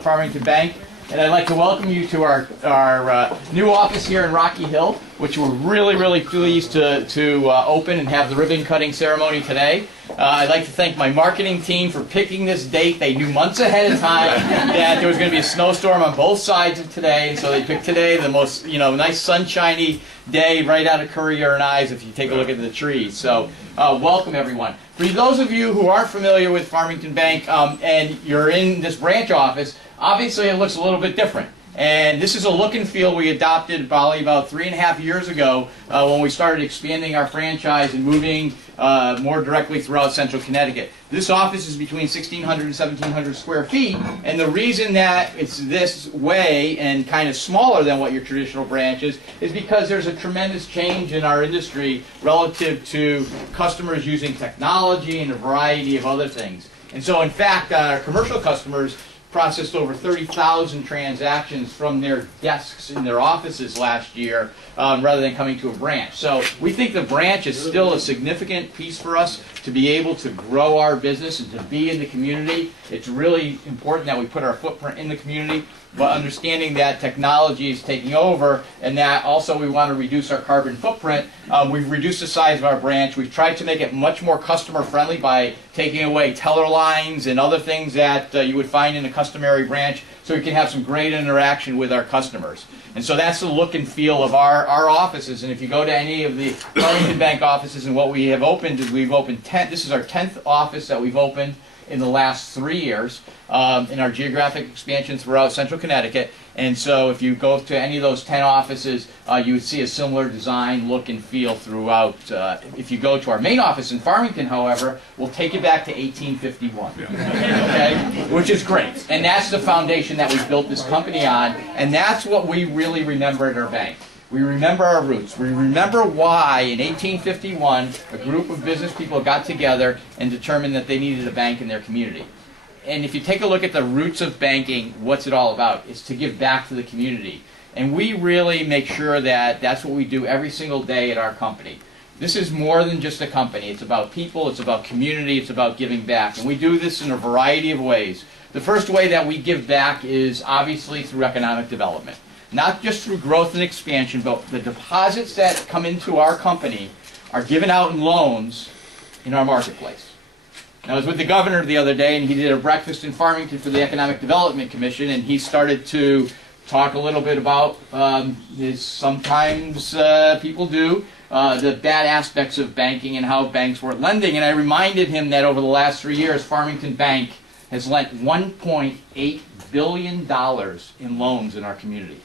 Farmington Bank, and I'd like to welcome you to our new office here in Rocky Hill, which we're really pleased to open and have the ribbon cutting ceremony today. I'd like to thank my marketing team for picking this date. They knew months ahead of time that there was going to be a snowstorm on both sides of today, and so they picked today, the most nice sunshiny day right out of Currier and Eyes if you take a look at the trees. So welcome everyone. For those of you who aren't familiar with Farmington Bank and you're in this branch office, obviously it looks a little bit different. And this is a look and feel we adopted probably about 3.5 years ago when we started expanding our franchise and moving more directly throughout central Connecticut. This office is between 1,600 and 1,700 square feet, and the reason that it's this way and kind of smaller than what your traditional branch is because there's a tremendous change in our industry relative to customers using technology and a variety of other things. And so in fact, our commercial customers processed over 30,000 transactions from their desks in their offices last year rather than coming to a branch. So we think the branch is still a significant piece for us to be able to grow our business and to be in the community. It's really important that we put our footprint in the community, but understanding that technology is taking over and that also we want to reduce our carbon footprint. We've reduced the size of our branch. We've tried to make it much more customer friendly by taking away teller lines and other things that you would find in a customary branch so we can have some great interaction with our customers. And so that's the look and feel of our offices. And if you go to any of the Farmington Bank offices, and what we have opened is we've opened 10, this is our 10th office that we've opened in the last 3 years in our geographic expansion throughout central Connecticut. And so if you go to any of those 10 offices, you would see a similar design, look, and feel throughout. If you go to our main office in Farmington, however, we'll take you back to 1851, okay? Which is great. And that's the foundation that we built this company on, and that's what we really remember at our bank. We remember our roots. We remember why in 1851 a group of business people got together and determined that they needed a bank in their community. And if you take a look at the roots of banking, what's it all about? It's to give back to the community. And we really make sure that that's what we do every single day at our company. This is more than just a company. It's about people, it's about community, it's about giving back. And we do this in a variety of ways. The first way that we give back is obviously through economic development. Not just through growth and expansion, but the deposits that come into our company are given out in loans in our marketplace. I was with the governor the other day, and he did a breakfast in Farmington for the Economic Development Commission, and he started to talk a little bit about, sometimes people do, the bad aspects of banking and how banks weren't lending. And I reminded him that over the last 3 years, Farmington Bank has lent $1.8 billion in loans in our community.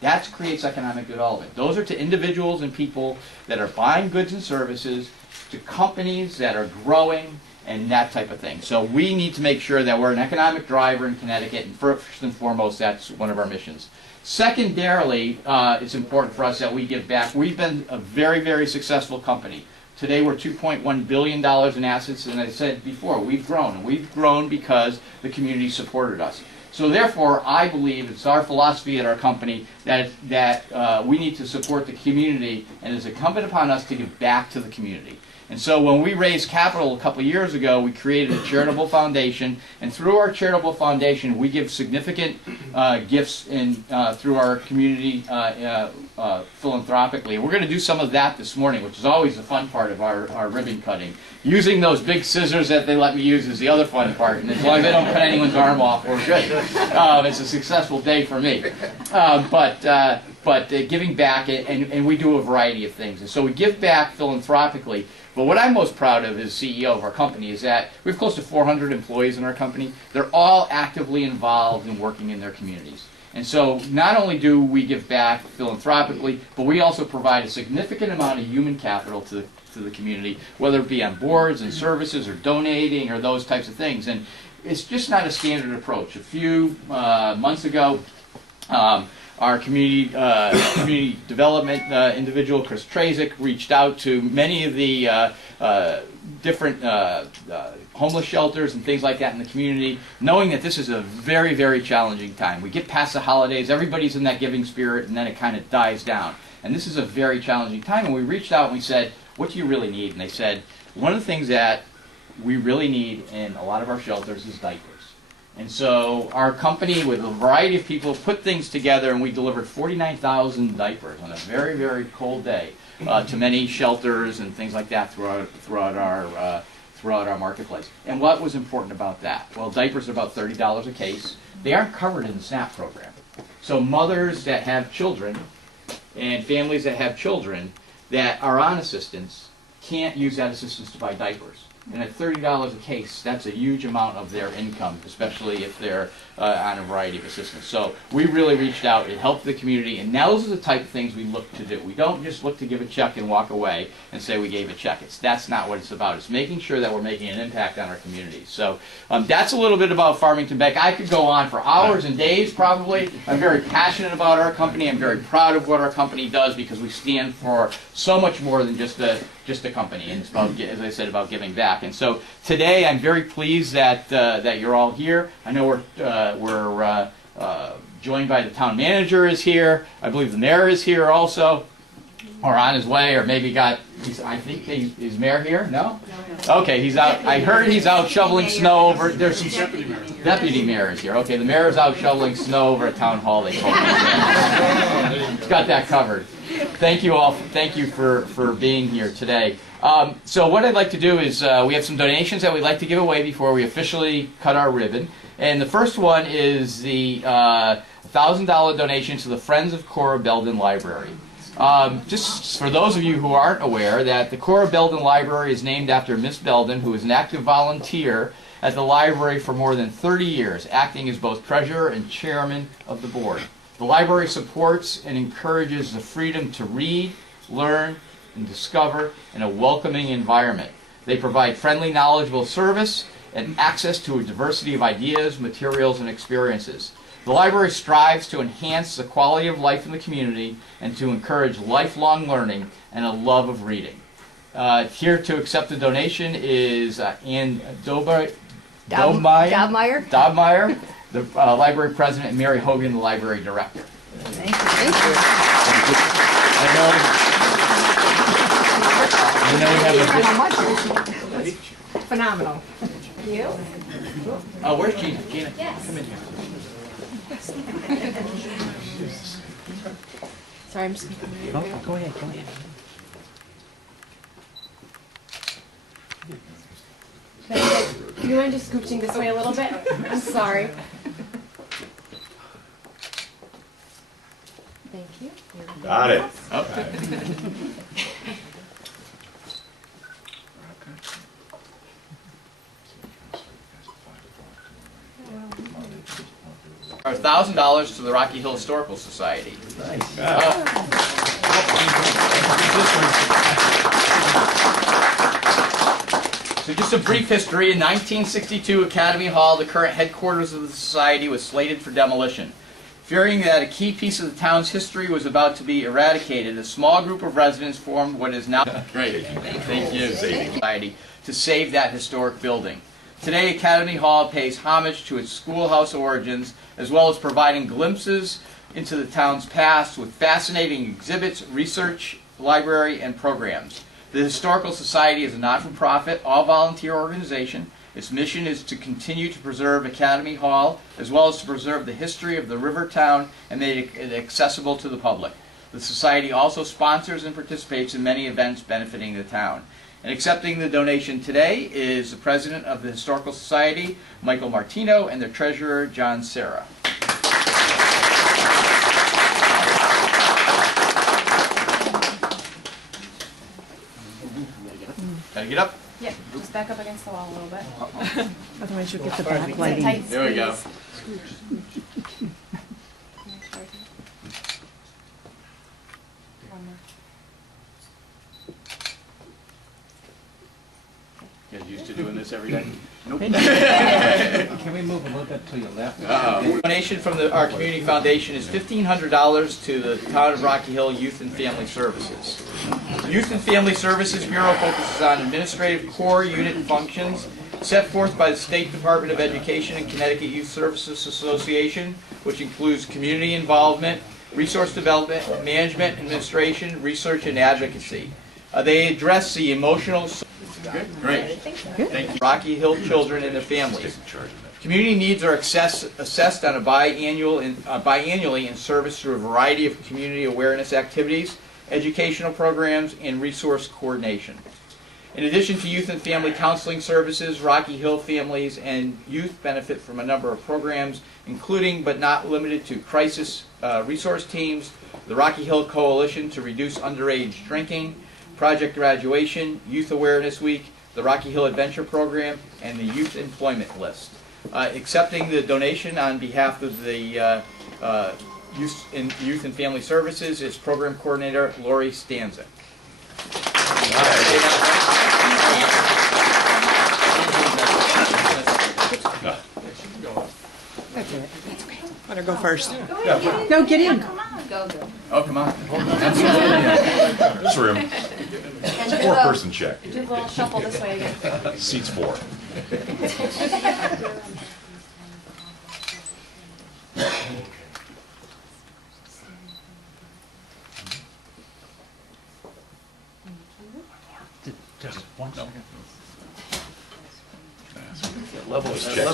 That creates economic development. Those are to individuals and people that are buying goods and services, to companies that are growing, and that type of thing. So we need to make sure that we're an economic driver in Connecticut, and first and foremost, that's one of our missions. Secondarily, it's important for us that we give back. We've been a very successful company. Today we're $2.1 billion in assets, and as I said before, we've grown. And we've grown because the community supported us. So therefore, I believe it's our philosophy at our company that we need to support the community, and it's incumbent upon us to give back to the community. And so when we raised capital a couple of years ago, we created a charitable foundation, and through our charitable foundation, we give significant gifts through our community philanthropically. We're going to do some of that this morning, which is always the fun part of our ribbon cutting. Using those big scissors that they let me use is the other fun part, and as long as they don't cut anyone's arm off, we're good. It's a successful day for me. But giving back, and we do a variety of things. And so we give back philanthropically. But what I'm most proud of as CEO of our company is that we have close to 400 employees in our company. They're all actively involved in working in their communities. And so not only do we give back philanthropically, but we also provide a significant amount of human capital to the community, whether it be on boards and services or donating or those types of things. And it's just not a standard approach. A few months ago, our community development individual, Chris Trazik, reached out to many of the different homeless shelters and things like that in the community, knowing that this is a very challenging time. We get past the holidays, everybody's in that giving spirit, and then it kind of dies down. And this is a very challenging time, and we reached out and we said, what do you really need? And they said, one of the things that we really need in a lot of our shelters is diapers. And so our company, with a variety of people, put things together, and we delivered 49,000 diapers on a very, very cold day to many shelters and things like that throughout our marketplace. And what was important about that? Well, diapers are about $30 a case. They aren't covered in the SNAP program. So mothers that have children and families that have children that are on assistance can't use that assistance to buy diapers. And at $30 a case, that's a huge amount of their income, especially if they're on a variety of assistance. So we really reached out, it helped the community, and now those are the type of things we look to do. We don't just look to give a check and walk away and say we gave a check. That's not what it's about. It's making sure that we're making an impact on our communities. So that's a little bit about Farmington Bank. I could go on for hours and days probably. I'm very passionate about our company. I'm very proud of what our company does because we stand for so much more than just a company, and it's about, as I said, about giving back. And so today, I'm very pleased that that you're all here. I know we're joined by the town manager is here. I believe the mayor is here also, or on his way, or maybe got. I think is mayor here? No. Okay, he's out. I heard he's out shoveling snow over. There's some deputy mayor is here. Okay, the mayor is out shoveling snow over at town hall. They told me. He's got that covered. Thank you all. Thank you for being here today. So what I'd like to do is we have some donations that we'd like to give away before we officially cut our ribbon. And the first one is the $1,000 donation to the Friends of Cora Belden Library. Just for those of you who aren't aware, that the Cora Belden Library is named after Miss Belden, who is an active volunteer at the library for more than 30 years, acting as both treasurer and chairman of the board. The library supports and encourages the freedom to read, learn, and discover in a welcoming environment. They provide friendly, knowledgeable service and access to a diversity of ideas, materials, and experiences. The library strives to enhance the quality of life in the community and to encourage lifelong learning and a love of reading. Here to accept the donation is Ann Dobmeyer, the library president, and Mary Hogan, the library director. Thank you. Thank you. I know we have a phenomenal. You? Oh, where's Gina? Gina, Yes. come in here. Sorry, I'm just Go ahead, go ahead. Do you mind just scooching this way a little bit? I'm sorry. Thank you. Got it. Our $1,000 to the Rocky Hill Historical Society. Nice. So just a brief history. In 1962, Academy Hall, the current headquarters of the society, was slated for demolition. Fearing that a key piece of the town's history was about to be eradicated, a small group of residents formed what is now great. Thank you. Society to save that historic building. Today, Academy Hall pays homage to its schoolhouse origins, as well as providing glimpses into the town's past with fascinating exhibits, research, library, and programs. The Historical Society is a not-for-profit, all-volunteer organization. Its mission is to continue to preserve Academy Hall, as well as to preserve the history of the river town and make it accessible to the public. The Society also sponsors and participates in many events benefiting the town. And accepting the donation today is the President of the Historical Society, Michael Martino, and their Treasurer, John Serra. Gotta get up. Yeah, just back up against the wall a little bit. Otherwise you'll get the backlighting. Tight There we go. squeeze. One more. You guys used to doing this every day? Nope. Can we move a little bit to your left? Donation from our community foundation is $1,500 to the Town of Rocky Hill Youth and Family Services. Youth and Family Services Bureau focuses on administrative core unit functions set forth by the State Department of Education and Connecticut Youth Services Association, which includes community involvement, resource development, management, administration, research, and advocacy. They address the emotional. Great. Thank you. Rocky Hill children and their families. Community needs are assessed on a biannually in service through a variety of community awareness activities, educational programs, and resource coordination. In addition to youth and family counseling services, Rocky Hill families and youth benefit from a number of programs, including but not limited to crisis resource teams, the Rocky Hill Coalition to Reduce Underage Drinking, Project Graduation, Youth Awareness Week, the Rocky Hill Adventure Program, and the Youth Employment List. Accepting the donation on behalf of the Youth and Family Services is Program Coordinator Lori Stanzik. That's it. Let her go first. Go, get in. Oh, come on. This room. It's a four-person check. Do a little shuffle this way again. Seats four. Just one second. Level is checked.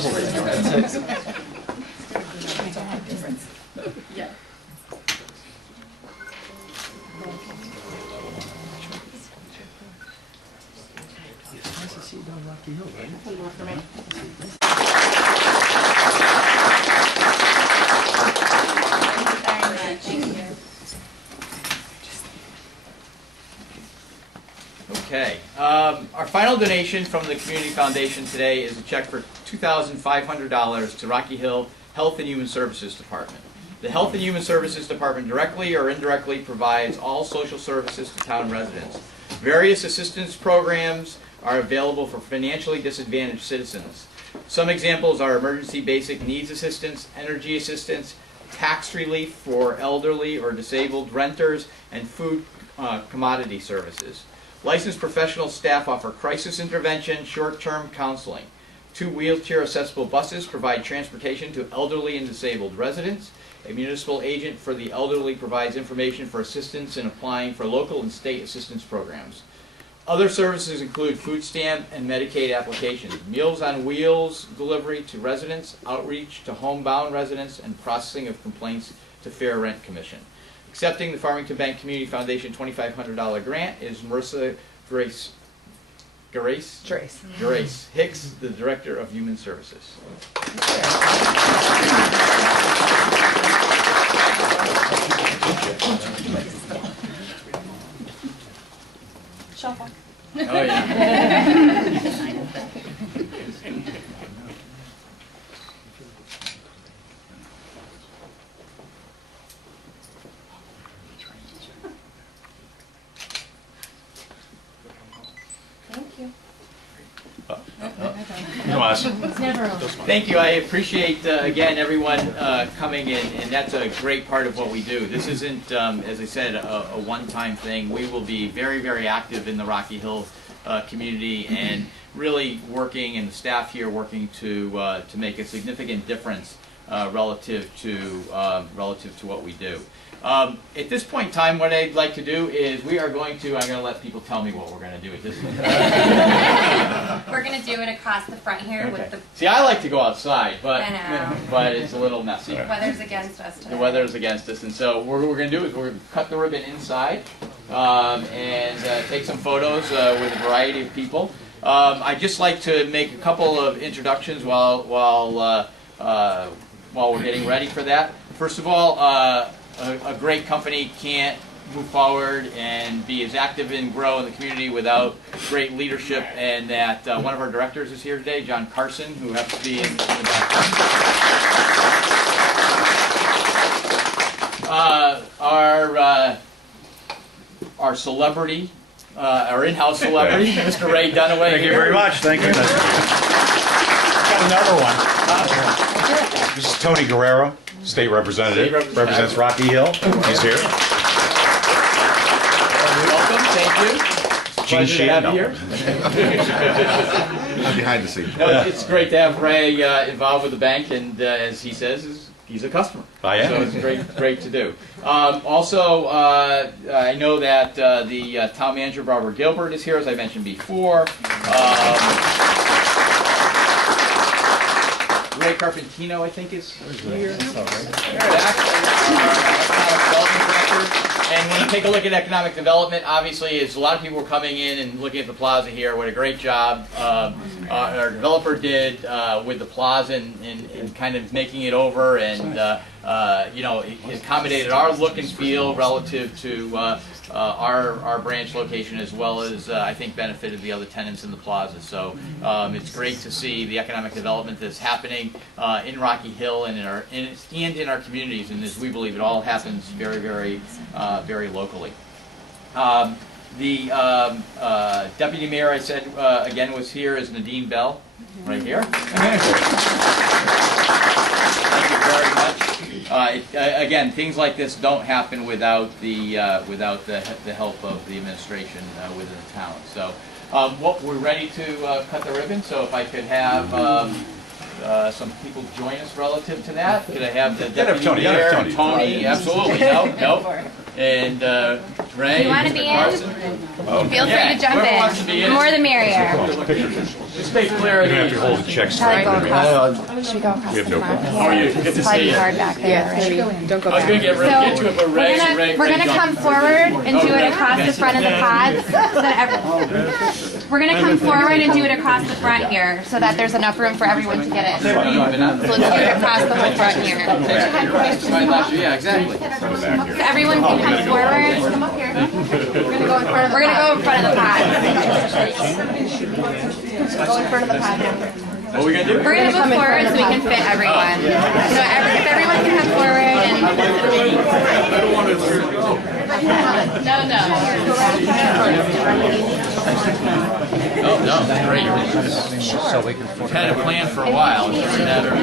Okay. Our final donation from the Community Foundation today is a check for $2,500 to Rocky Hill Health and Human Services Department. The Health and Human Services Department directly or indirectly provides all social services to town residents. Various assistance programs are available for financially disadvantaged citizens. Some examples are emergency basic needs assistance, energy assistance, tax relief for elderly or disabled renters, and food commodity services. Licensed professional staff offer crisis intervention, short-term counseling. 2 wheelchair-accessible buses provide transportation to elderly and disabled residents. A municipal agent for the elderly provides information for assistance in applying for local and state assistance programs. Other services include food stamp and Medicaid applications, Meals on Wheels delivery to residents, outreach to homebound residents, and processing of complaints to Fair Rent Commission. Accepting the Farmington Bank Community Foundation $2,500 grant is Marissa Grace Hicks, the Director of Human Services. Shuffle. Oh, yeah. Thank you. Come on. It's never over. Thank you. I appreciate, again, everyone coming in, and that's a great part of what we do. This isn't, as I said, a one-time thing. We will be very, very active in the Rocky Hill community and really working, and the staff here working to make a significant difference relative to what we do. At this point in time, what I'd like to do is I'm going to let people tell me what we're going to do at this point. We're going to do it across the front here Okay. with the See, I like to go outside, but I know. but it's a little messy. weather's against us today. The weather is against us, and so what we're going to do is we're going to cut the ribbon inside and take some photos with a variety of people. I'd just like to make a couple of introductions while we're getting ready for that. First of all, a great company can't move forward and be as active and grow in the community without great leadership, and that one of our directors is here today, John Carson, who happens to be in the back. Our celebrity, our in-house celebrity, Mr. Ray Dunaway. Thank you very much. Thank you. Got another one. This is Tony Guerrero, State Representative. Represents Rocky Hill. He's here. Welcome, thank you. Gene Pleasure to have you here. I'm behind the scenes. No, it's great to have Ray involved with the bank, and as he says, he's a customer. I am. So it's great to do. Also, I know that the town manager, Barbara Gilbert, is here, as I mentioned before. Ray Carpentino, I think, is here. Back. Economic Development Director. And when you take a look at economic development, obviously, as a lot of people were coming in and looking at the plaza here, what a great job our developer did with the plaza and kind of making it over, and you know, it accommodated our look and feel relative to our branch location, as well as I think benefited the other tenants in the plaza. So it's great to see the economic development that's happening in Rocky Hill and in our communities, and as we believe it all happens very, very locally. The deputy mayor, I said again, was here, is Nadine Bell, right here. Thank you very much. Again, things like this don't happen without the help of the administration within the town. So, we're ready to cut the ribbon. So, if I could have some people join us relative to that. Could I have the deputy mayor, Tony? Absolutely. No. And Ray, You want to be in? Feel free to jump whoever wants to be in. in. The more the merrier. Just make clear. You're gonna have to hold the checks. Shall I go across? Should we go across We have the no front? problem. How are you? Good to see you. Hard back there, right? Don't go I was back. going to get to it, but Ray, We're gonna come forward and do it across the front of the pods. So that we're gonna come forward and do it across the front here, so that there's enough room for everyone to get in. So let's do it across the whole front here. Yeah, exactly. So everyone can come forward. Come up here. We're gonna go in front of the pod. Go in front of the pod now. What are we going to do? We're gonna move forward so we can fit everyone. So if everyone can come forward and. No, great. So we can. We've had a plan for a while. It's just a matter of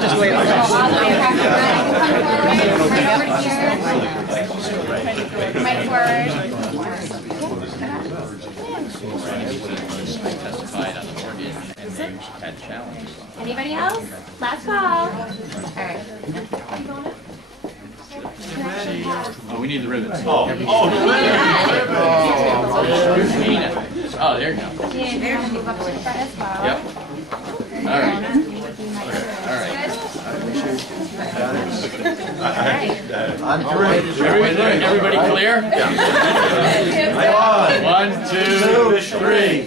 Just wait. All the way across the front. Come over here. Right forward. testified on the mortgage and they had challenges. Anybody else? Last call. All right. Oh, we need the ribbons. Oh, Oh, there you go. yeah, move up to the front as well. Yep. All right. All right. Everybody clear? Yeah. 1, 2, 3.